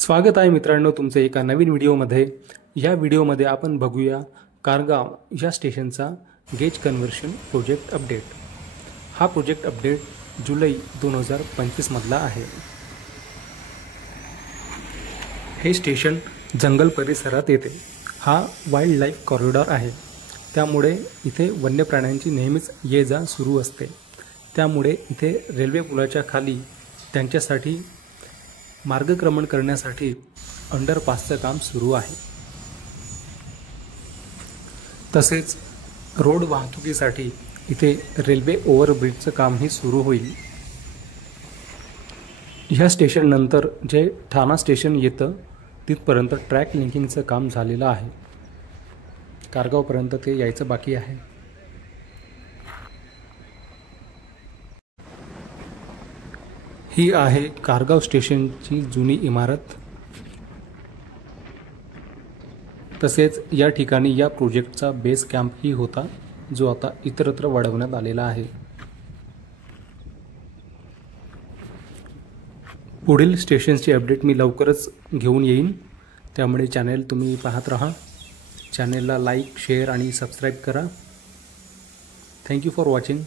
स्वागत आहे मित्रांनो तुमचे एका नवीन व्हिडिओमध्ये। या व्हिडिओमध्ये आपण बघूया कारगाव या स्टेशनचा गेज कन्व्हर्शन प्रोजेक्ट अपडेट। हा प्रोजेक्ट अपडेट जुलै 2025 मधला आहे। हे स्टेशन जंगल परिसरात येते। हा वाईल्ड लाईफ कॉरिडॉर आहे, त्यामुळे इथे वन्य प्राण्यांची नेहमीच ये जा सुरू असते। त्यामुळे इथे रेल्वे पुलाच्या खाली त्यांच्यासाठी मार्गक्रमण करण्यासाठी अंडरपासचं काम सुरू आहे। तसेच रोड वाहतुकीसाठी इथे रेल्वे ओव्हरब्रिजचं कामही सुरू होईल। ह्या स्टेशन नंतर जे ठाणा स्टेशन येतं तिथपर्यंत ट्रॅक लिंकिंगचं काम झालेलं आहे। कारगावपर्यंत ते यायचं बाकी आहे। ही आहे कारगाव स्टेशनची जुनी इमारत। तसेच या ठिकाणी या प्रोजेक्टचा बेस कॅम्प ही होता, जो आता इतरत्र वाढवण्यात आलेला आहे। पुढील स्टेशनची अपडेट मी लवकरच घेऊन येईन, त्यामुळे चॅनल तुम्ही पाहत राहा। चॅनलला लाईक, शेअर आणि सबस्क्राईब करा। Thank you for watching.